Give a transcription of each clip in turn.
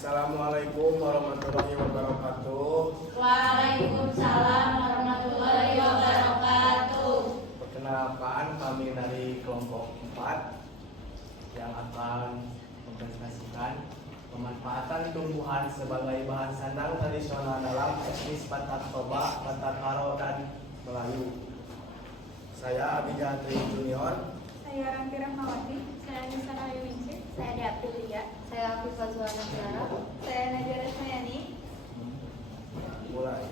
Assalamualaikum warahmatullahi wabarakatuh. Waalaikumsalam warahmatullahi wabarakatuh. Perkenalkan, kami dari kelompok 4 yang akan mempresentasikan pemanfaatan tumbuhan sebagai bahan sandang tradisional dalam etnis Batak Toba, Batak Karo, dan Melayu. Saya Abijatri Junior. Saya Ranti Rahmawati. Saya Nisa Winsir. Saya Ade Abdulia. Saya Afifah Zuhana Tiara. Saya Najwa Rasmayani. Mulai.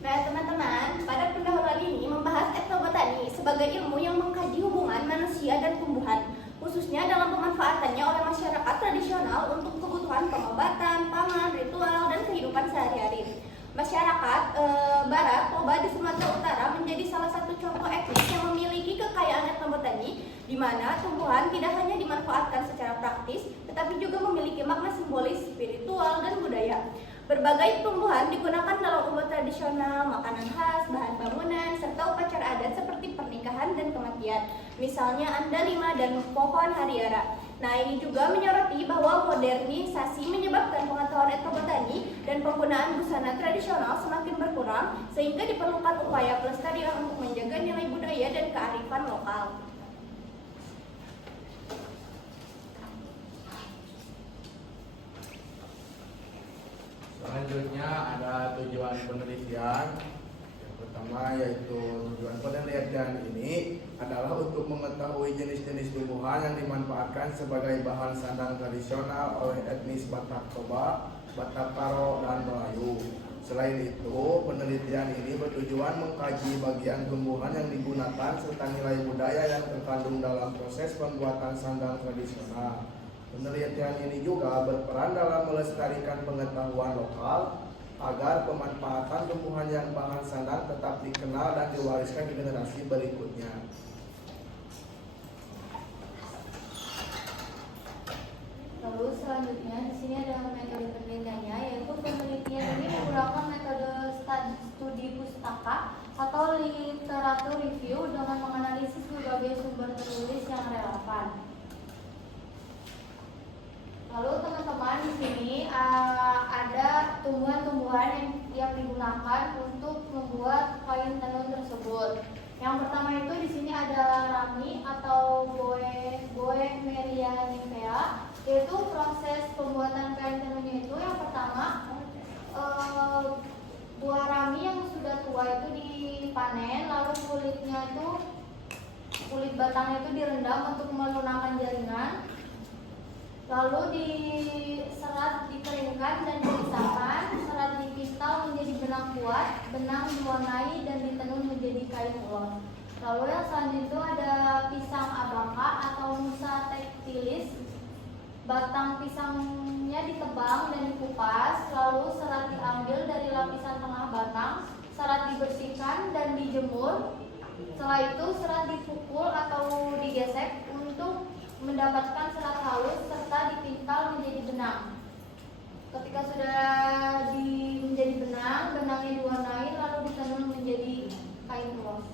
Nah teman-teman, pada pendahuluan ini membahas etnobotani sebagai ilmu yang mengkaji hubungan manusia dan tumbuhan, khususnya dalam pemanfaatannya oleh masyarakat tradisional untuk kebutuhan pengobatan, pangan, ritual, dan kehidupan sehari-hari. Masyarakat Barat Toba di Sumatera Utara menjadi salah satu contoh etnis yang memiliki kekayaan etnobotani, di mana tumbuhan tidak hanya dimanfaatkan secara praktis, tetapi juga memiliki makna simbolis, spiritual, dan budaya. Berbagai tumbuhan digunakan dalam obat tradisional, makanan khas, bahan bangunan, serta upacara adat seperti pernikahan dan kematian. Misalnya andalima dan pohon hariara. Nah, ini juga menyoroti bahwa modernisasi menyebabkan pengetahuan etnobotani dan penggunaan busana tradisional semakin berkurang, sehingga diperlukan upaya pelestarian untuk menjaga nilai budaya dan kearifan lokal. Selanjutnya ada tujuan penelitian. Yang pertama yaitu tujuan penelitian ini adalah untuk mengetahui jenis-jenis tumbuhan yang dimanfaatkan sebagai bahan sandang tradisional oleh etnis Batak Toba, Batak Karo, dan Melayu. Selain itu, penelitian ini bertujuan mengkaji bagian tumbuhan yang digunakan serta nilai budaya yang terkandung dalam proses pembuatan sandang tradisional. Penelitian ini juga berperan dalam melestarikan pengetahuan lokal agar pemanfaatan tumbuhan yang bahan sandang tetap dikenal dan diwariskan ke generasi berikutnya. Lalu selanjutnya di sini ada metode penelitiannya, yaitu penelitian ini menggunakan metode studi pustaka atau literatur review dengan menganalisis berbagai sumber tertulis yang relevan. Lalu teman-teman di sini ada tumbuhan-tumbuhan yang digunakan untuk membuat kain tenun tersebut. Yang pertama itu di sini ada rami atau Boehmeria nymphea, yaitu proses pembuatan kain tenunnya itu yang pertama buah rami yang sudah tua itu dipanen, lalu kulit batangnya itu direndam untuk melunakkan jaringan. Lalu diserat, dikeringkan dan dipisahkan, serat dipintal menjadi benang kuat, benang diwarnai dan ditenun menjadi kain ulos. Lalu yang selanjutnya itu ada pisang abaka atau Musa textilis. Batang pisangnya ditebang dan dikupas, lalu serat diambil dari lapisan tengah batang, serat dibersihkan dan dijemur. Setelah itu serat dipukul atau digesek untuk mendapatkan serat halus serta dipintal menjadi benang. Ketika sudah menjadi benang, benangnya diwarnai lalu ditenun menjadi kain ulos.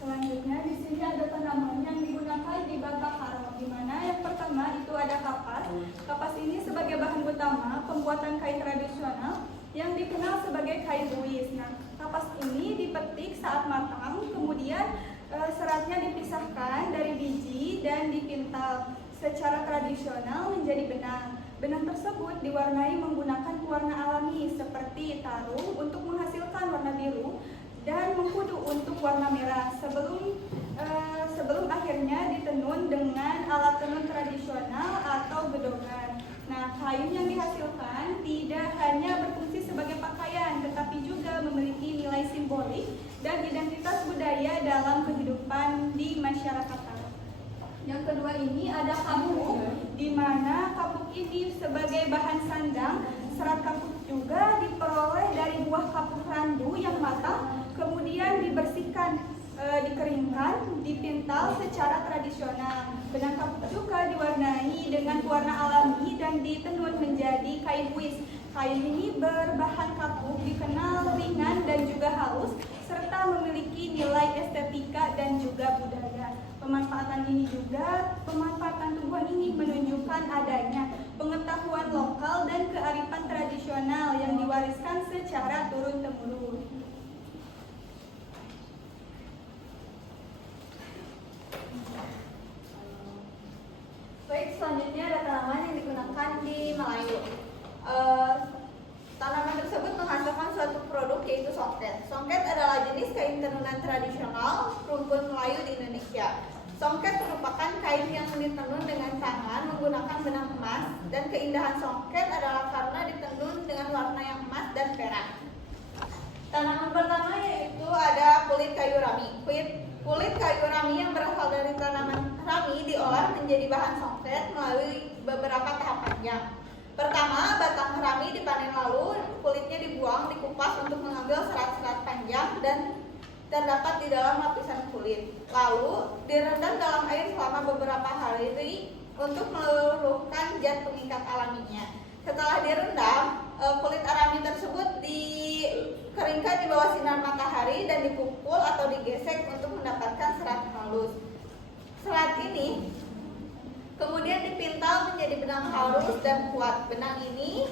Selanjutnya di sini ada tanaman yang digunakan di Batak Karo, di mana yang pertama itu ada kapas. Kapas ini sebagai bahan utama pembuatan kain tradisional yang dikenal sebagai kain uis. Nah, kapas ini dipetik saat matang, kemudian seratnya dipisahkan dari biji dan dipintal secara tradisional menjadi benang. Benang tersebut diwarnai menggunakan pewarna alami seperti tarum untuk menghasilkan warna biru dan mengkudu untuk warna merah sebelum akhirnya ditenun dengan alat tenun tradisional atau gedongan. Nah, kain yang dihasilkan tidak hanya berfungsi sebagai pakaian, tetapi juga memiliki nilai simbolik dan identitas budaya dalam kehidupan di masyarakat. Yang kedua ini ada kapuk, di mana kapuk ini sebagai bahan sandang. Serat kapuk juga diperoleh dari buah kapuk randu yang matang, kemudian dibersihkan, dikeringkan, dipintal secara tradisional. Benang kapuk juga diwarnai dengan warna alami dan ditenun menjadi kain uis. Kain ini berbahan kapuk, dikenal ringan dan juga halus, serta memiliki nilai selain ini juga, pemanfaatan tumbuhan ini menunjukkan adanya pengetahuan lokal dan kearifan tradisional yang diwariskan secara turun-temurun. Baik, selanjutnya ada tanaman yang digunakan di Melayu. Tanaman tersebut menghasilkan suatu produk yaitu songket. Songket adalah jenis kain tenunan tradisional rumpun Melayu di Indonesia. Songket merupakan kain yang ditenun dengan tangan menggunakan benang emas, dan keindahan songket adalah karena ditenun dengan warna yang emas dan perak. Tanaman pertama yaitu ada kulit kayu rami. Kulit kayu rami yang berasal dari tanaman rami diolah menjadi bahan songket melalui beberapa tahap panjang. Pertama, batang rami dipanen, lalu kulitnya dibuang, dikupas untuk mengambil serat-serat panjang dan terdapat di dalam lapisan kulit. Lalu direndam dalam air selama beberapa hari untuk meluruhkan zat pengikat alaminya. Setelah direndam, kulit rami tersebut dikeringkan di bawah sinar matahari dan dipukul atau digesek untuk mendapatkan serat halus. Serat ini kemudian dipintal menjadi benang halus dan kuat. Benang ini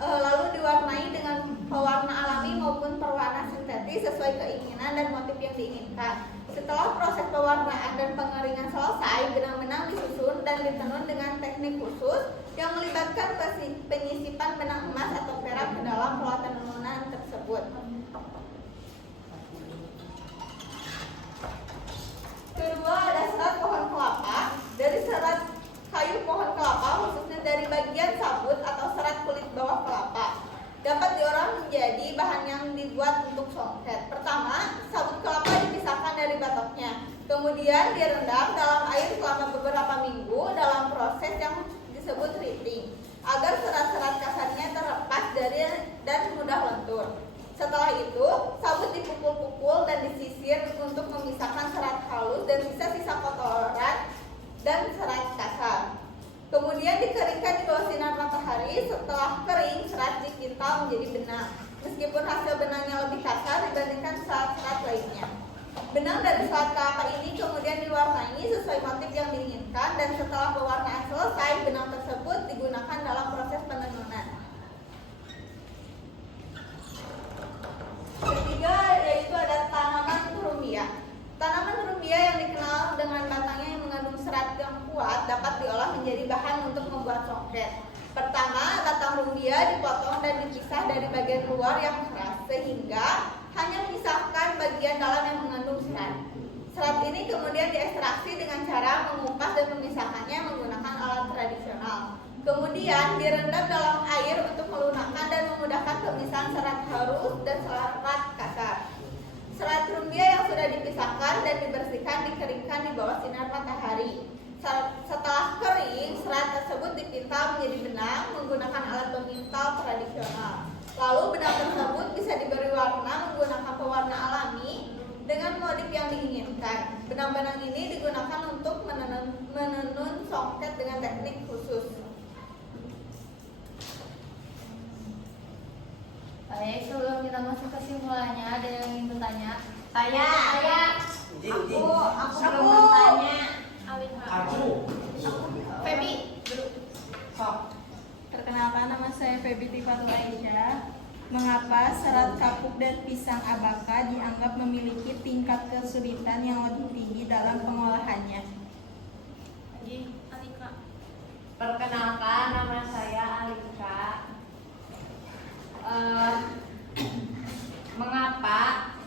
lalu diwarnai dengan pewarna alami maupun pewarna sintetis sesuai keinginan dan motif yang diinginkan. Setelah proses pewarnaan dan pengeringan selesai, benang-benang disusun dan ditenun dengan teknik khusus yang melibatkan penyisipan benang emas atau perak ke dalam pola tenunan tersebut. Kedua, ada serat pohon kelapa. Dari serat kayu pohon kelapa, khususnya dari bagian sabut atau serat kulit bawah kelapa, dapat diolah menjadi bahan yang dibuat untuk songket. Pertama, sabut kelapa dipisahkan dari batoknya, kemudian direndam dalam air selama beberapa minggu dalam proses yang disebut riting, agar serat-serat kasarnya terlepas dari dan mudah lentur. Setelah itu, sabut dipukul-pukul dan disisir untuk memisahkan serat halus dan sisa-sisa kotoran dan serat kasar. Kemudian dikeringkan di bawah sinar matahari. Setelah kering, serat dipintal menjadi benang, meskipun hasil benangnya lebih kasar dibandingkan serat-serat lainnya. Benang dari serat kelapa ini kemudian diwarnai sesuai motif yang diinginkan, dan setelah pewarnaan selesai, benang tersebut digunakan dalam proses penenunan. Ketiga, yaitu ada tanaman rumbia. Tanaman rumbia yang dikenal dengan batangnya yang mengandung serat yang kuat dapat diolah menjadi bahan untuk membuat songket. Pertama, batang rumbia dipotong dan dipisah dari bagian luar yang keras sehingga hanya menyisakan bagian dalam yang mengandung serat. Serat ini kemudian diekstraksi dengan cara mengupas dan memisahkannya menggunakan alat tradisional. Kemudian direndam dalam air untuk melunakkan dan memudahkan pemisahan serat halus dan serat kasar. Serat rumbia yang sudah dipisahkan dan dibersihkan dikeringkan di bawah sinar matahari. Setelah kering, serat tersebut dipintal menjadi benang menggunakan alat pemintal tradisional. Lalu benang tersebut bisa diberi warna menggunakan pewarna alami dengan motif yang diinginkan. Benang-benang ini digunakan untuk menenun songket dengan teknik khusus. Baik, sebelum kita masuk kesimpulannya, ada yang ingin bertanya? Saya. Aku bertanya. Feby. Perkenalkan, nama saya Feby Tifatul Aisyah. Mengapa serat kapuk dan pisang abaka dianggap memiliki tingkat kesulitan yang lebih tinggi dalam pengolahannya? Perkenalkan, nama saya Alika. Mengapa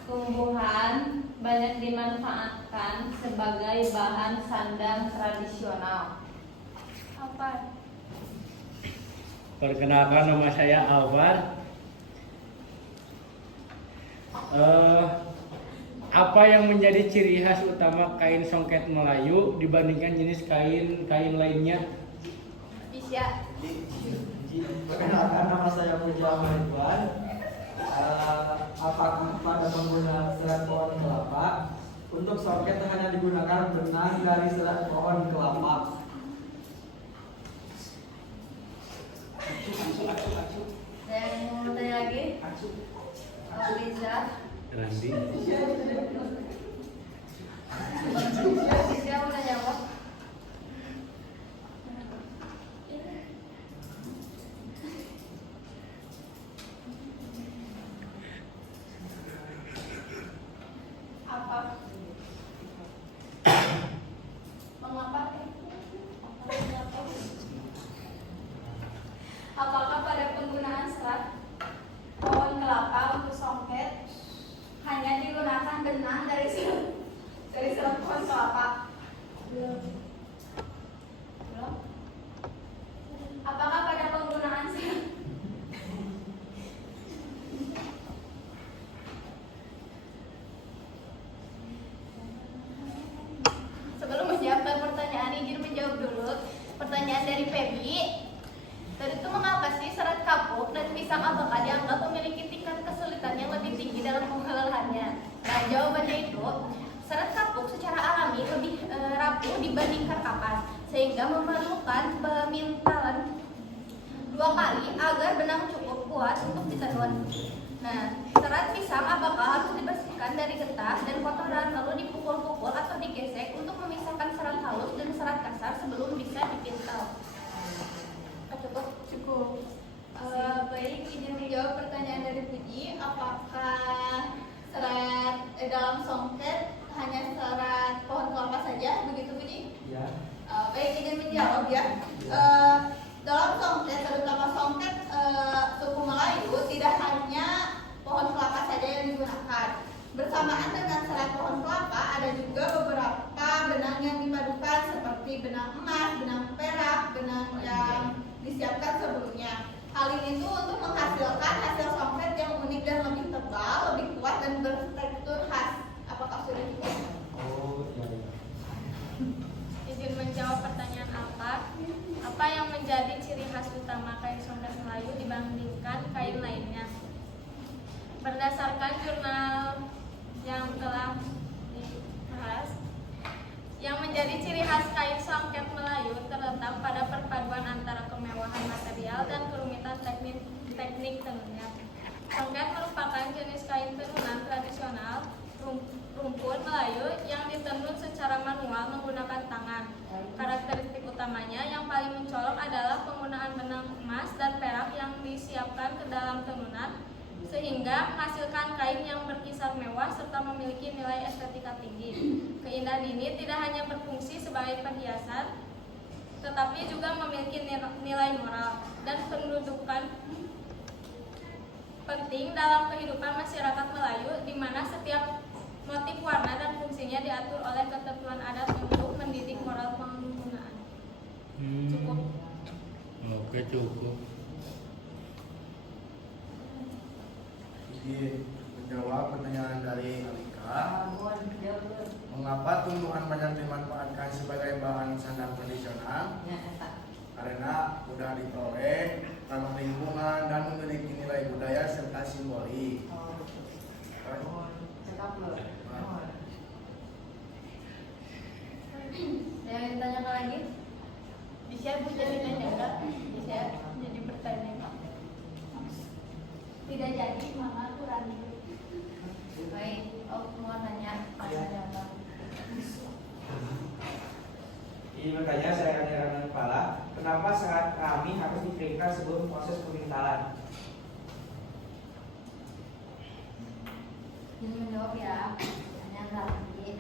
tumbuhan banyak dimanfaatkan sebagai bahan sandang tradisional? Apa? Perkenalkan, nama saya Alvar. Apa yang menjadi ciri khas utama kain songket Melayu dibandingkan jenis kain lainnya? Bisa. Perkenalkan, nama saya Puja Ridwan. Apakah pada penggunaan serat pohon kelapa untuk songket hanya digunakan benang dari serat pohon kelapa? Ada yang mau bertanya lagi? Bisa. Randi. Bisa bertanya Apa? Mengapa? Apakah pada penggunaan serat pohon kelapa untuk songket hanya digunakan benang dari serat pohon kelapa? Belum. Apakah pada penggunaan serat Sebelum menjawab pertanyaan, izin menjawab dulu pertanyaan dari Feby. Tadi itu mengapa sih serat kapuk dan pisang alpaka dianggap memiliki tingkat kesulitan yang lebih tinggi dalam pengelolaannya? Nah, jawabannya itu serat kapuk secara alami lebih rapuh dibandingkan kapas, sehingga memerlukan pemintalan 2 kali agar benang cukup kuat untuk ditenun. Nah, serat pisang apakah harus dibersihkan dari getah dan kotoran lalu dipukul-pukul atau digesek untuk memisahkan serat halus dan serat kasar sebelum bisa dipintal? Cukup. Baik, izin menjawab pertanyaan dari Puji. Apakah serat dalam songket hanya serat pohon kelapa saja? Begitu Puji? Ya. Baik, izin menjawab ya. Dalam songket, terutama songket suku Melayu, tidak hanya pohon kelapa saja yang digunakan. Bersamaan dengan serat pohon kelapa, ada juga beberapa benang yang dipadukan seperti benang emas, benang perak, benang yang disiapkan sebelumnya. Hal ini tuh untuk menghasilkan hasil songket yang unik dan lebih tebal, lebih kuat dan bertekstur khas. Apakah sudah cukup? Oh, iya. Izin menjawab pertanyaan apa yang menjadi ciri khas utama kain songket Melayu dibandingkan kain lainnya? Berdasarkan jurnal yang telah dibahas, yang menjadi ciri khas kain songket Melayu terletak pada perpaduan antara kemewahan material dan kerumitan teknik tenunnya. Songket merupakan jenis kain tenunan tradisional rumpun Melayu yang ditenun secara manual menggunakan tangan. Karakteristik utamanya yang paling mencolok adalah penggunaan benang emas dan perak yang disiapkan ke dalam tenunan sehingga menghasilkan kain yang berkisar mewah serta memiliki nilai estetika tinggi. Keindahan ini tidak hanya berfungsi sebagai perhiasan, tetapi juga memiliki nilai moral dan pendudukan penting dalam kehidupan masyarakat Melayu, di mana setiap motif warna dan fungsinya diatur oleh ketentuan adat untuk mendidik moral penggunaan. Cukup. Oke, cukup. Izin menjawab pertanyaan dari Alika. Mengapa tumbuhan banyak dimanfaatkan sebagai bahan sandang tradisional? Karena mudah diperoleh, ramah lingkungan, dan memiliki nilai budaya serta simbolik. Ada yang ditanyakan lagi? Bisa Bu jadi nanya enggak? Bisa jadi pertanyaan. Tidak jadi, mama kurang. Baik, mau nanya apa? Ini bertanya, saya akan nyerahkan kepala. Kenapa serat kami harus dikeringkan sebelum proses pemintalan? Ini menjawab ya. Pertanyaan lagi.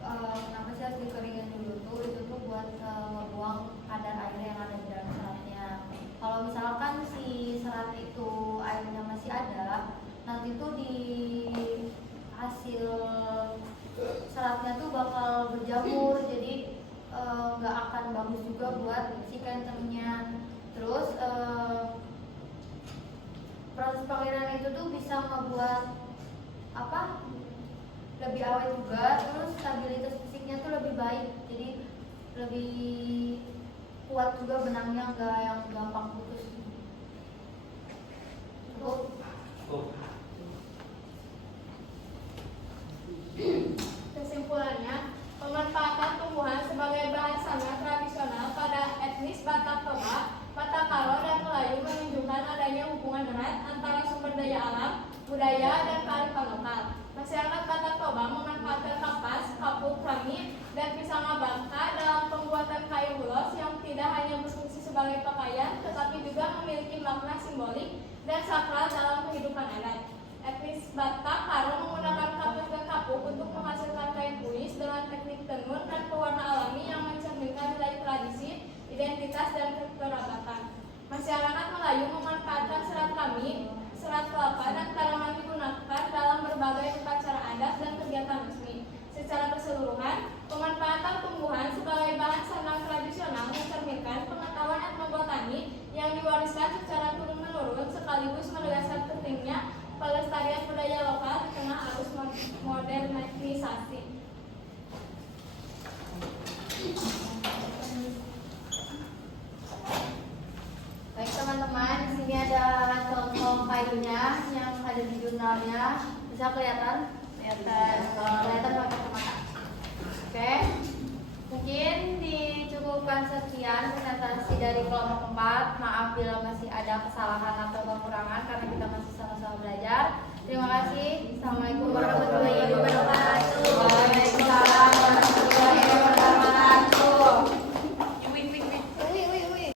Kenapa sih harus dikeringin dulu tuh? Itu tuh buat ngebuang kadar air yang ada di dalam seratnya. Kalau misalkan si serat itu airnya masih ada, nanti tuh di hasil seratnya tuh bakal berjamur, jadi nggak akan bagus juga buat si kain tenunnya. Terus proses pengiriman itu tuh bisa ngebuat lebih awet juga, terus stabilitas fisiknya tuh lebih baik, jadi lebih kuat juga benangnya, nggak yang gampang putus. Cukup. Kesimpulannya, pemanfaatan tumbuhan sebagai bahan sandang tradisional pada etnis Batak Toba, Batak Karo, dan Melayu menunjukkan adanya hubungan erat antara sumber daya alam, budaya, dan kearifan lokal. Masyarakat Batak Toba memanfaatkan kapas, kapuk, rami, dan pisang abangka dalam pembuatan kain ulos yang tidak hanya berfungsi sebagai pakaian, tetapi juga memiliki makna simbolik dan sakral dalam kehidupan adat. Etnis Batak Karo menggunakan kapas dan kapuk keseluruhan, pemanfaatan tumbuhan sebagai bahan sandang tradisional mencerminkan pengetahuan etnobotani yang diwariskan secara turun-menurun sekaligus menegaskan pentingnya pelestarian budaya lokal di tengah arus modernisasi. Baik teman-teman, di sini ada contoh kainnya yang ada di jurnalnya. Bisa kelihatan? Kelihatan pakai kacamata. Oke. Mungkin dicukupkan sekian presentasi dari kelompok 4. Maaf bila masih ada kesalahan atau kekurangan.